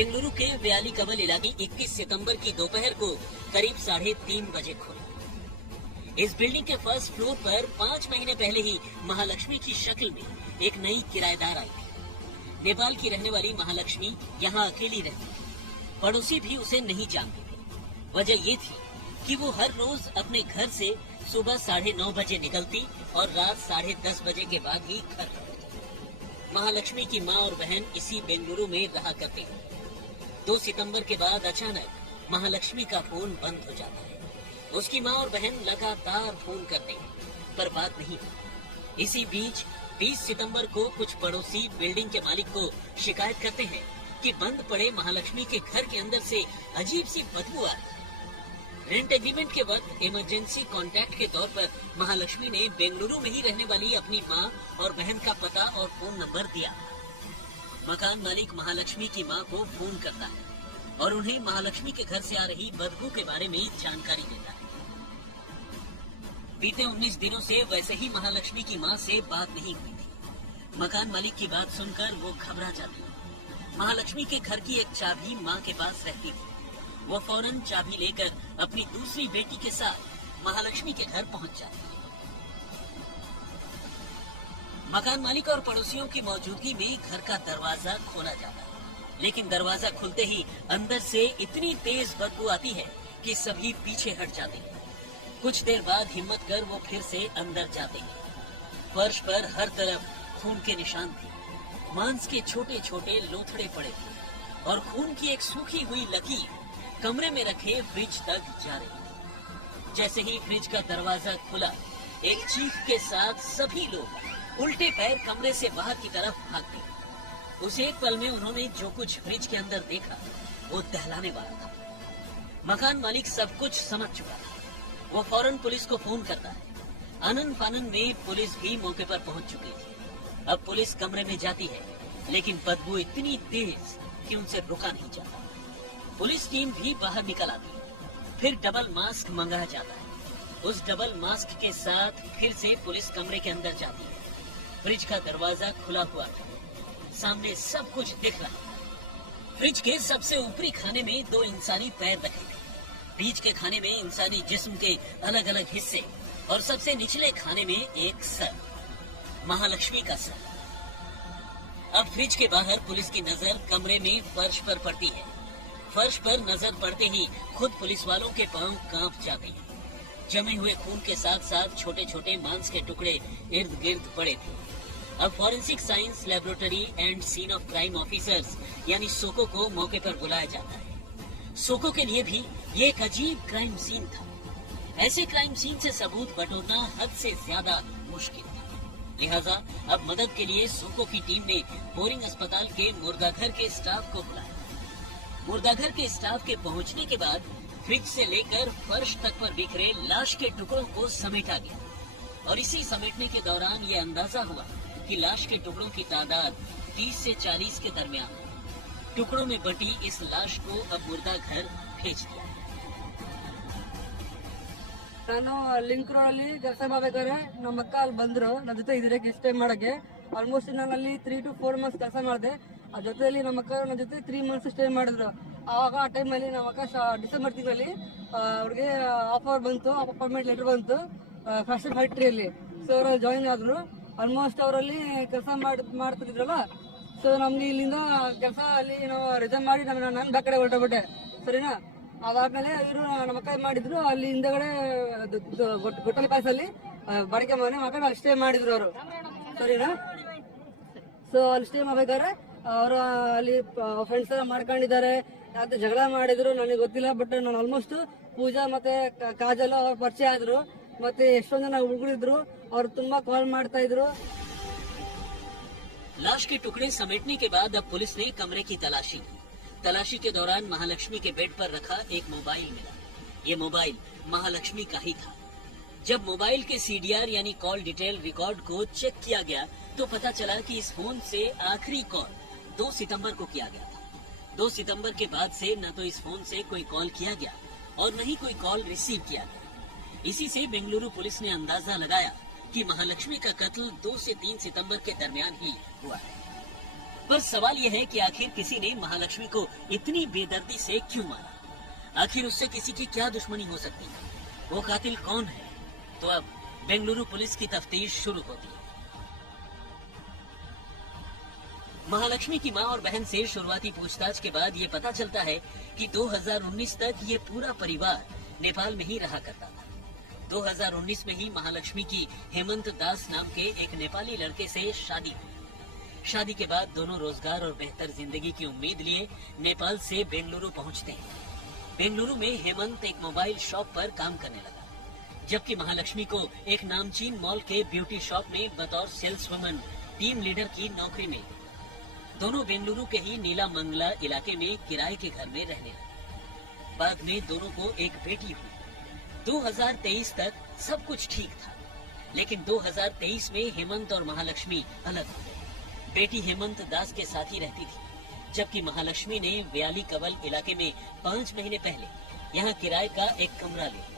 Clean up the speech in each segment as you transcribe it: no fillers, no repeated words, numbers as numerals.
बेंगलुरु के व्यालीकवल इलाके 21 सितंबर की दोपहर को करीब 3:30 बजे खुली। इस बिल्डिंग के फर्स्ट फ्लोर पर 5 महीने पहले ही महालक्ष्मी की शक्ल में एक नई किराएदार आई थी। नेपाल की रहने वाली महालक्ष्मी यहाँ अकेली रहती थी। पड़ोसी भी उसे नहीं जानते थे। वजह ये थी कि वो हर रोज अपने घर से सुबह 9:30 बजे निकलती और रात 10:30 बजे के बाद ही घर लौटती। महालक्ष्मी की माँ और बहन इसी बेंगलुरु में रहा करते हैं। 2 सितंबर के बाद अचानक महालक्ष्मी का फोन बंद हो जाता है। उसकी माँ और बहन लगातार फोन करते हैं, पर बात नहीं होती। इसी बीच 20 सितंबर को कुछ पड़ोसी बिल्डिंग के मालिक को शिकायत करते हैं कि बंद पड़े महालक्ष्मी के घर के अंदर से अजीब सी बदबू आ रही। रेंट एग्रीमेंट के वक्त इमरजेंसी कांटेक्ट के तौर पर महालक्ष्मी ने बेंगलुरु में ही रहने वाली अपनी माँ और बहन का पता और फोन नंबर दिया। मकान मालिक महालक्ष्मी की माँ को फोन करता है और उन्हें महालक्ष्मी के घर से आ रही बदबू के बारे में जानकारी देता है। बीते 19 दिनों से वैसे ही महालक्ष्मी की माँ से बात नहीं हुई थी। मकान मालिक की बात सुनकर वो घबरा जाती है। महालक्ष्मी के घर की एक चाबी माँ के पास रहती थी। वो फौरन चाबी लेकर अपनी दूसरी बेटी के साथ महालक्ष्मी के घर पहुंच जाती है। मकान मालिक और पड़ोसियों की मौजूदगी में घर का दरवाजा खोला जाता है, लेकिन दरवाजा खुलते ही अंदर से इतनी तेज बदबू आती है कि सभी पीछे हट जाते हैं। कुछ देर बाद हिम्मत कर वो फिर से अंदर जाते हैं। फर्श पर हर तरफ खून के निशान थे। मांस के छोटे छोटे लोथड़े पड़े थे और खून की एक सूखी हुई लकीर कमरे में रखे फ्रिज तक जा रही थी। जैसे ही फ्रिज का दरवाजा खुला, एक चीख के साथ सभी लोग उल्टे पैर कमरे से बाहर की तरफ भागते। उस एक पल में उन्होंने जो कुछ फ्रिज के अंदर देखा वो दहलाने वाला था। मकान मालिक सब कुछ समझ चुका था। वो फौरन पुलिस को फोन करता है। आनन फानन में पुलिस भी मौके पर पहुंच चुकी थी। अब पुलिस कमरे में जाती है, लेकिन बदबू इतनी तेज कि उनसे रुका नहीं जाता। पुलिस टीम भी बाहर निकल आती है। फिर डबल मास्क मंगाया जाता है। उस डबल मास्क के साथ फिर से पुलिस कमरे के अंदर जाती है। फ्रिज का दरवाजा खुला हुआ था। सामने सब कुछ दिख रहा था। फ्रिज के सबसे ऊपरी खाने में 2 इंसानी पैर रखे थे। बीच के खाने में इंसानी जिस्म के अलग अलग हिस्से और सबसे निचले खाने में एक सर, महालक्ष्मी का सर। अब फ्रिज के बाहर पुलिस की नजर कमरे में फर्श पर पड़ती है। फर्श पर नजर पड़ते ही खुद पुलिस वालों के पांव कांप जाते हैं। जमे हुए खून के साथ साथ छोटे छोटे मांस के टुकड़े इर्द गिर्द पड़े थे। अब forensic science laboratory and scene of crime officers यानी सोको को मौके पर बुलाया जाता है। सोको के लिए भी ये एक अजीब क्राइम सीन था। ऐसे क्राइम सीन से सबूत बटोरना हद से ज्यादा मुश्किल था। लिहाजा अब मदद के लिए सोको की टीम ने बोरिंग अस्पताल के मुर्दाघर के स्टाफ को बुलाया। मुर्दाघर के स्टाफ के पहुंचने के बाद फ्रिज से लेकर फर्श तक पर बिखरे लाश के टुकड़ों को समेटा गया और इसी समेटने के दौरान ये अंदाजा हुआ कि लाश के टुकड़ों की तादाद 30 से 40 के दरमियान। टुकड़ों में बटी इस लाश को अब मुर्दाघर भेज दिया। ನಾನು ಲಿಂಕ್ ರೋಡ್ ಅಲ್ಲಿ ಕೆಲಸ ಮಾಡಬೇಕಾದ್ರೆ ನಮ್ಮ ಅಕ್ಕ ಅಲ್ಲಿ ಬಂದ್ರು ನನ್ನ ಜೊತೆ ಇದ್ರೆ ಸ್ಟೇ ಮಾಡಕ್ಕೆ. ಆಲ್ಮೋಸ್ಟ್ ನಾನು ಅಲ್ಲಿ 3 to 4 months ಕೆಲಸ ಮಾಡಿದೆ. ಆ ಜೊತೆಯಲ್ಲಿ ನಮ್ಮ ಅಕ್ಕ ನನ್ನ ಜೊತೆ 3 months ಸ್ಟೇ ಮಾಡಿದ್ರು. ಆವಾಗ ಆ ಟೈಮಲ್ಲಿ ನಮ್ಮ ಅಕ್ಕ ಡಿಸೆಂಬರ್ ತಿಂಗಳಲ್ಲಿ ಅವ್ರಿಗೆ ಆಫರ್ ಬಂತು, ಅಪಾಯಿಂಟ್ಮೆಂಟ್ ಲೆಟರ್ ಬಂತು ಫ್ಯಾಷನ್ ಫ್ಯಾಕ್ಟ್ರಿಯಲ್ಲಿ. ಸೊ ಅವರು ಜಾಯಿನ್ ಆದ್ರು. ಆಲ್ಮೋಸ್ಟ್ ಅವರಲ್ಲಿ ಕೆಲಸ ಮಾಡ್ತಿದ್ರಲ್ಲ. ಸೊ ನಮ್ಗೆ ಇಲ್ಲಿಂದ ಕೆಲಸ ಅಲ್ಲಿ ನಾವು ರಿಸೈನ್ ಮಾಡಿ ನಾನು ಬ್ಯಾಕ್ ಕಡೆ ಹೊರಟೋಗ್ಬಿಟ್ಟೆ. ಸರಿನಾ? ಅದಾದ್ಮೇಲೆ ಇವರು ನಮ್ಮ ಅಕ್ಕ ಮಾಡಿದ್ರು. ಅಲ್ಲಿ ಹಿಂದಗಡೆ ಗೊಟ್ಟಲಿ ಪಾಸ್ ಅಲ್ಲಿ ಬಾಡಿಗೆ ಮನೆ ಮಾಡ್ಕೊಂಡು ಅಲ್ಲಿ ಸ್ಟೇ ಮಾಡಿದ್ರು ಅವರು. ಸರಿನಾ? ಸೊ ಅಲ್ಲಿ ಸ್ಟೇ ಮಾಡ್ಬೇಕಾದ್ರೆ ಅವರು ಅಲ್ಲಿ ಫ್ರೆಂಡ್ಸ್ ಎಲ್ಲ ಮಾಡ್ಕೊಂಡಿದ್ದಾರೆ. ಯಾವ್ದು ಜಗಳ ಮಾಡಿದ್ರು ನನಗೆ ಗೊತ್ತಿಲ್ಲ. ಬಟ್ ನಾನು ಆಲ್ಮೋಸ್ಟ್ ಪೂಜಾ ಮತ್ತೆ ಕಾಜಲ್ ಅವ್ರ ಪರಿಚಯ ಆದ್ರು. ಮತ್ತೆ ಎಷ್ಟೊಂದು ಜನ ಹುಡುಗರಿದ್ರು. ಅವ್ರು ತುಂಬಾ ಕಾಲ್ ಮಾಡ್ತಾ ಇದ್ರು. लाश के टुकड़े समेटने के बाद अब पुलिस ने कमरे की तलाशी की। तलाशी के दौरान महालक्ष्मी के बेड पर रखा एक मोबाइल मिला। ये मोबाइल महालक्ष्मी का ही था। जब मोबाइल के सीडीआर यानी कॉल डिटेल रिकॉर्ड को चेक किया गया तो पता चला कि इस फोन से आखिरी कॉल 2 सितंबर को किया गया था। 2 सितंबर के बाद से न तो इस फोन से कोई कॉल किया गया और न ही कोई कॉल रिसीव किया गया। इसी से बेंगलुरु पुलिस ने अंदाजा लगाया कि महालक्ष्मी का कत्ल 2 से 3 सितंबर के दरमियान ही हुआ है। पर सवाल यह है कि आखिर किसी ने महालक्ष्मी को इतनी बेदर्दी से क्यों मारा? आखिर उससे किसी की क्या दुश्मनी हो सकती है? वो कातिल कौन है? तो अब बेंगलुरु पुलिस की तफ्तीश शुरू होती है। महालक्ष्मी की मां और बहन से शुरुआती पूछताछ के बाद ये पता चलता है कि 2019 तक ये पूरा परिवार नेपाल में ही रहा करता था। 2019 में ही महालक्ष्मी की हेमंत दास नाम के एक नेपाली लड़के से शादी हुई। शादी के बाद दोनों रोजगार और बेहतर जिंदगी की उम्मीद लिए नेपाल से बेंगलुरु पहुंचते हैं। बेंगलुरु में हेमंत एक मोबाइल शॉप पर काम करने लगा, जबकि महालक्ष्मी को एक नामचीन मॉल के ब्यूटी शॉप में बतौर सेल्स वुमन टीम लीडर की नौकरी मिल गई। दोनों बेंगलुरु के ही नीला मंगला इलाके में किराए के घर में रहने लगे। बाद में दोनों को एक बेटी हुई। 2023 तक सब कुछ ठीक था, लेकिन 2023 में हेमंत और महालक्ष्मी अलग हो गए। बेटी हेमंत दास के साथ ही रहती थी, जबकि महालक्ष्मी ने व्याली कवल इलाके में 5 महीने पहले यहाँ किराए का एक कमरा लिया।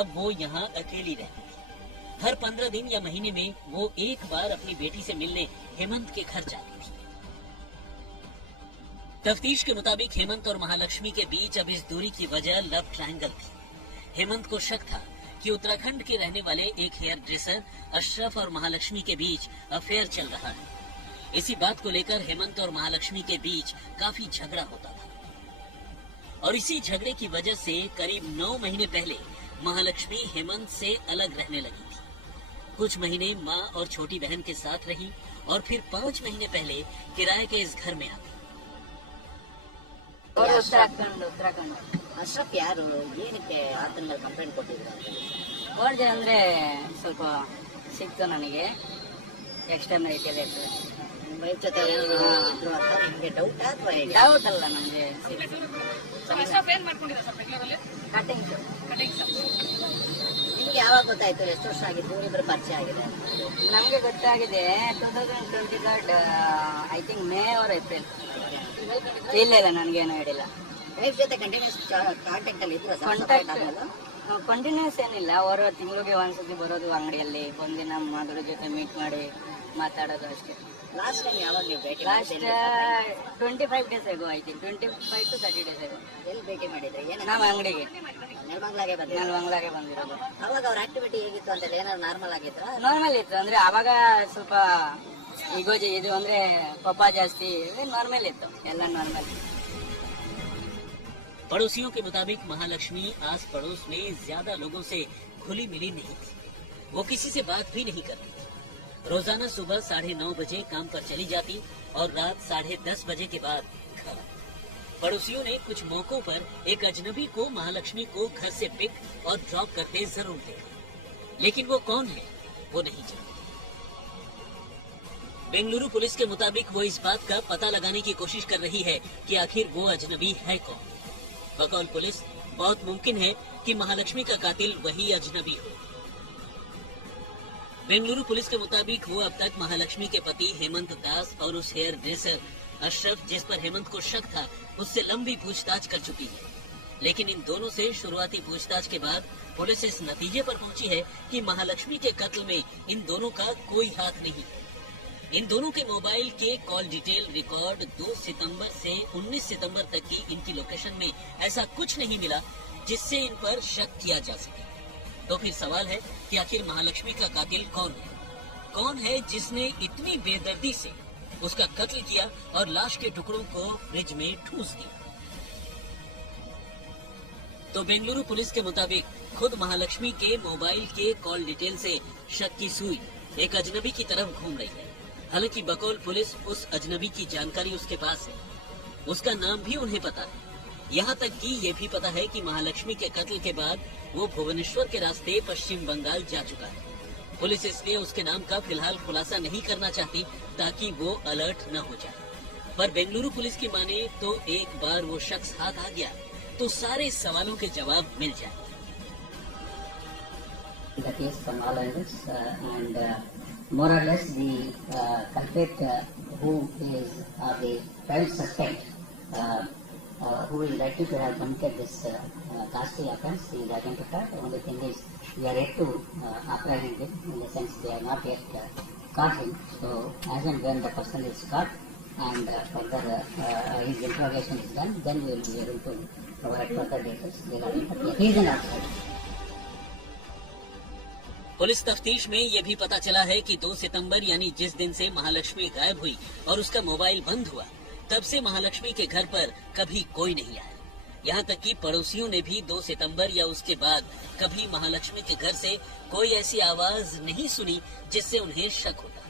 अब वो यहाँ अकेली रहती थी। हर 15 दिन या महीने में वो एक बार अपनी बेटी से मिलने हेमंत के घर जाती थी। तफ्तीश के मुताबिक हेमंत और महालक्ष्मी के बीच अब इस दूरी की वजह लव ट्रायंगल थी। हेमंत को शक था कि उत्तराखंड के रहने वाले एक हेयर ड्रेसर अशरफ और महालक्ष्मी के बीच अफेयर चल रहा है। इसी बात को लेकर हेमंत और महालक्ष्मी के बीच काफी झगड़ा होता था और इसी झगड़े की वजह से करीब 9 महीने पहले महालक्ष्मी हेमंत से अलग रहने लगी थी। कुछ महीने माँ और छोटी बहन के साथ रही और फिर 5 महीने पहले किराए के इस घर में आ गई। ಉತ್ತರಾಖಂಡ್ ಅಶ್ರಫ್ ಯಾರು ಏನಕ್ಕೆ ಆತನ ಮೇಲೆ ಕಂಪ್ಲೇಂಟ್ ಕೊಟ್ಟಿದ್ರು? ನೋಡಿದೆ ಅಂದ್ರೆ ಸ್ವಲ್ಪ ಸಿಕ್ತು ನನಗೆ ಎಕ್ಸ್ಟ್ರಾ ರೀತಿಯಲ್ಲಿ ಇತ್ತು. ನಿಮ್ಮ ವೈಫ್ ಜೊತೆ ಇದ್ರು ಅಂತ ನಿಮಗೆ ಡೌಟ್ ಅಥವಾ ಹೇಗೆ? ಡೌಟ್ ಅಲ್ಲ ನನಗೆ ಕಟಿಂಗ್ ನಿಮ್ಗೆ ಯಾವಾಗ ಗೊತ್ತಾಯ್ತು? ಎಷ್ಟು ವರ್ಷ ಆಗಿದ್ದು ಇವರಿಬ್ಬರು ಪರಿಚಯ ಆಗಿದೆ? ನಮಗೆ ಗೊತ್ತಾಗಿದೆ 2023 I think May or April. ಇಲ್ಲ ನನಗೇನು ಹೇಳಿಲ್ಲ. ವೈಫ್ ಜೊತೆ ಕಂಟಿನ್ಯೂಸ್ ಕಾಂಟ್ಯಾಕ್ಟ್ ಅಲ್ಲಿ ಇದ್ರು? ಕಂಟಿನ್ಯೂಸ್ ಏನಿಲ್ಲ, ಅವರು ತಿಂಗಳಿಗೆ ಒಂದ್ಸತಿ ಬರೋದು, ಅಂಗಡಿಯಲ್ಲಿ ಒಂದಿನ ಅದ್ರ ಜೊತೆ ಮೀಟ್ ಮಾಡಿ ಮಾತಾಡೋದು ಅಷ್ಟೇ. ಲಾಸ್ಟ್ ಟೈಮ್ ಯಾವಾಗ ನೀವು ಭೇಟಿ? Last 25 days ago I think, 25 to 30 days ago. ಎಲ್ಲಿ ಭೇಟಿ ಮಾಡಿದ್ರಿ? ನಮ್ಮ ಅಂಗಡಿಗೆ ನೆಲಮಂಗ್ಲಾಗೆ ಬಂದಿದ್ರು? ನೆಲಮಂಗ್ಲಾಗೆ ಬಂದಿರೋದು. ಅವಾಗ ಅವ್ರ ಆಕ್ಟಿವಿಟಿ ಹೇಗಿತ್ತು ಅಂತ ಏನಾದ್ರು ನಾರ್ಮಲ್ ಆಗಿದ್ರ? ನಾರ್ಮಲ್ ಇತ್ತು, ಅಂದ್ರೆ ಅವಾಗ ಸ್ವಲ್ಪ ಈಗೋಜಿ ಇದು ಅಂದ್ರೆ ಪಪ್ಪ ಜಾಸ್ತಿ, ನಾರ್ಮಲ್ ಇತ್ತು, ಎಲ್ಲ ನಾರ್ಮಲ್. पड़ोसियों के मुताबिक महालक्ष्मी आस पड़ोस में ज्यादा लोगों से खुली मिली नहीं थी। वो किसी से बात भी नहीं करती थी। रोजाना सुबह 9:30 बजे काम पर चली जाती और रात 10:30 बजे के बाद घर। पड़ोसियों ने कुछ मौकों पर एक अजनबी को महालक्ष्मी को घर से पिक और ड्रॉप करते जरूर देखा, लेकिन वो कौन है वो नहीं जानते। बेंगलुरु पुलिस के मुताबिक वो इस बात का पता लगाने की कोशिश कर रही है कि आखिर वो अजनबी है कौन। बकौल पुलिस बहुत मुमकिन है कि महालक्ष्मी का कातिल वही अजनबी हो। बेंगलुरु पुलिस के मुताबिक वो अब तक महालक्ष्मी के पति हेमंत दास और उस हेयर ड्रेसर अशरफ, जिस पर हेमंत को शक था, उससे लंबी पूछताछ कर चुकी है। लेकिन इन दोनों से शुरुआती पूछताछ के बाद पुलिस इस नतीजे पर पहुंची है कि महालक्ष्मी के कत्ल में इन दोनों का कोई हाथ नहीं। इन दोनों के मोबाइल के कॉल डिटेल रिकॉर्ड 2 सितंबर से 19 सितंबर तक की इनकी लोकेशन में ऐसा कुछ नहीं मिला जिससे इन पर शक किया जा सके। तो फिर सवाल है कि आखिर महालक्ष्मी का कातिल कौन है? कौन है जिसने इतनी बेदर्दी से उसका कत्ल किया और लाश के टुकड़ों को फ्रिज में ठूस दिया? तो बेंगलुरु पुलिस के मुताबिक खुद महालक्ष्मी के मोबाइल के कॉल डिटेल से शक की सुई एक अजनबी की तरफ घूम रही है। हालांकि बकौल पुलिस उस अजनबी की जानकारी उसके पास है, उसका नाम भी उन्हें पता है। यहाँ तक कि ये भी पता है कि महालक्ष्मी के कत्ल के बाद वो भुवनेश्वर के रास्ते पश्चिम बंगाल जा चुका है। पुलिस इसलिए उसके नाम का फिलहाल खुलासा नहीं करना चाहती ताकि वो अलर्ट न हो जाए। पर बेंगलुरु पुलिस की माने तो एक बार वो शख्स हाथ आ गया तो सारे सवालों के जवाब मिल जाए। That is from all angles, and more or less the culprit who is the private suspect who is likely to have committed this ghastly offense is identified. The only thing is we are yet to apprehend him, in the sense they are not yet caught him. So as and when the person is caught, and further his interrogation is done, then we will be able to provide further details regarding the case. He is an outside. Police तफ्तीश में यह भी पता चला है कि 2 सितंबर यानी जिस दिन से महालक्ष्मी गायब हुई और उसका मोबाइल बंद हुआ, तब से महालक्ष्मी के घर पर कभी कोई नहीं आया। यहाँ तक कि पड़ोसियों ने भी 2 सितंबर या उसके बाद कभी महालक्ष्मी के घर से कोई ऐसी आवाज नहीं सुनी जिससे उन्हें शक होता।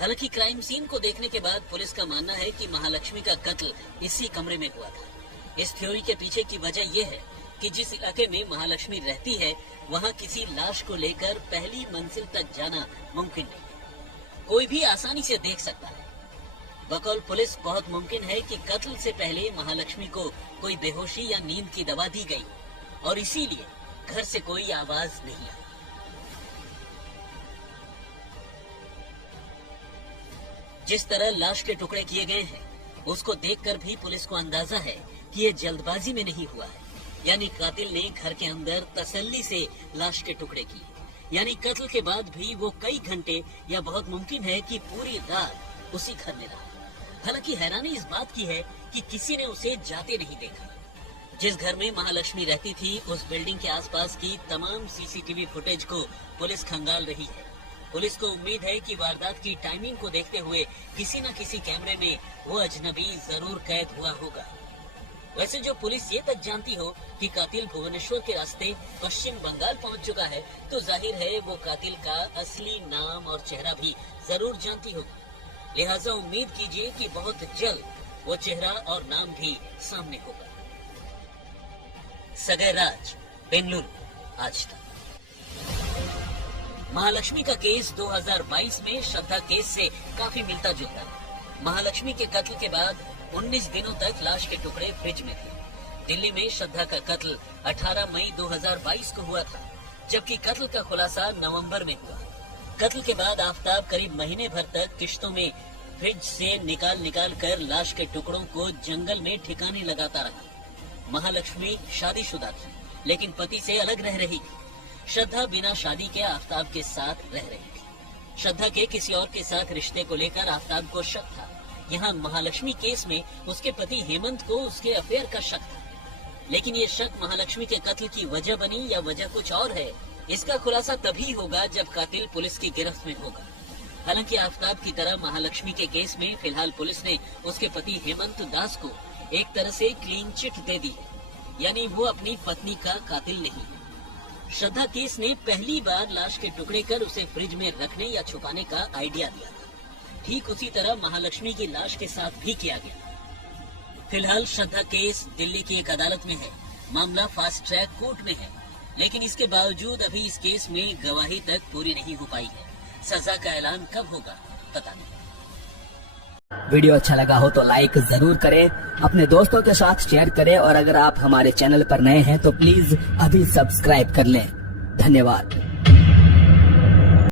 हालांकि क्राइम सीन को देखने के बाद पुलिस का मानना है कि महालक्ष्मी का कत्ल इसी कमरे में हुआ था। इस थ्योरी के पीछे की वजह यह है कि जिस इलाके में महालक्ष्मी रहती है, वहाँ किसी लाश को लेकर पहली मंजिल तक जाना मुमकिन नहीं। कोई भी आसानी से देख सकता है। बकौल पुलिस बहुत मुमकिन है कि कत्ल से पहले महालक्ष्मी को कोई बेहोशी या नींद की दवा दी गई और इसीलिए घर से कोई आवाज नहीं आई। जिस तरह लाश के टुकड़े किए गए हैं, उसको देखकर भी पुलिस को अंदाजा है कि ये जल्दबाजी में नहीं हुआ है। यानी कातिल ने घर के अंदर तसल्ली से लाश के टुकड़े किए। यानी कत्ल के बाद भी वो कई घंटे या बहुत मुमकिन है कि पूरी रात उसी घर में रहा। हालांकि हैरानी इस बात की है कि किसी ने उसे जाते नहीं देखा। जिस घर में महालक्ष्मी रहती थी, उस बिल्डिंग के आसपास की तमाम सीसीटीवी फुटेज को पुलिस खंगाल रही है। पुलिस को उम्मीद है कि वारदात की टाइमिंग को देखते हुए किसी न किसी कैमरे में वो अजनबी जरूर कैद हुआ होगा। वैसे जो पुलिस ये तक जानती हो कि कातिल भुवनेश्वर के रास्ते पश्चिम बंगाल पहुंच चुका है, तो जाहिर है वो कातिल का असली नाम और चेहरा भी जरूर जानती होगी। लिहाजा उम्मीद कीजिए कि बहुत जल्द वो चेहरा और नाम भी सामने होगा। सगै राज, बेंगलुरु, आज तक। महालक्ष्मी का केस 2022 में श्रद्धा केस से काफी मिलता जुलता है। महालक्ष्मी के कत्ल के बाद 19 दिनों तक लाश के टुकड़े फ्रिज में थे। दिल्ली में श्रद्धा का कत्ल 18 मई 2022 को हुआ था, जबकि कत्ल का खुलासा नवंबर में हुआ। कत्ल के बाद आफताब करीब महीने भर तक किश्तों में फ्रिज से निकाल कर लाश के टुकड़ों को जंगल में ठिकाने लगाता रहा। महालक्ष्मी शादीशुदा थी, लेकिन पति से अलग रह रही थी। श्रद्धा बिना शादी के आफताब के साथ रह रही थी। श्रद्धा के किसी और के साथ रिश्ते को लेकर आफताब को शक था। यहाँ महालक्ष्मी केस में उसके पति हेमंत को उसके अफेयर का शक था। लेकिन ये शक महालक्ष्मी के कत्ल की वजह बनी या वजह कुछ और है, इसका खुलासा तभी होगा जब कातिल पुलिस की गिरफ्त में होगा। हालांकि आफताब की तरह महालक्ष्मी के केस में फिलहाल पुलिस ने उसके पति हेमंत दास को एक तरह से क्लीन चिट दे दी है, यानी वो अपनी पत्नी का कातिल नहीं है। श्रद्धा केस ने पहली बार लाश के टुकड़े कर उसे फ्रिज में रखने या छुपाने का आइडिया दिया था। ठीक उसी तरह महालक्ष्मी की लाश के साथ भी किया गया। फिलहाल श्रद्धा केस दिल्ली की एक अदालत में है। मामला फास्ट ट्रैक कोर्ट में है, लेकिन इसके बावजूद अभी इस केस में गवाही तक पूरी नहीं हो पाई है। सजा का ऐलान कब होगा पता नहीं। वीडियो अच्छा लगा हो तो लाइक जरूर करें, अपने दोस्तों के साथ शेयर करें और अगर आप हमारे चैनल पर नए हैं तो प्लीज अभी सब्सक्राइब कर लें। धन्यवाद।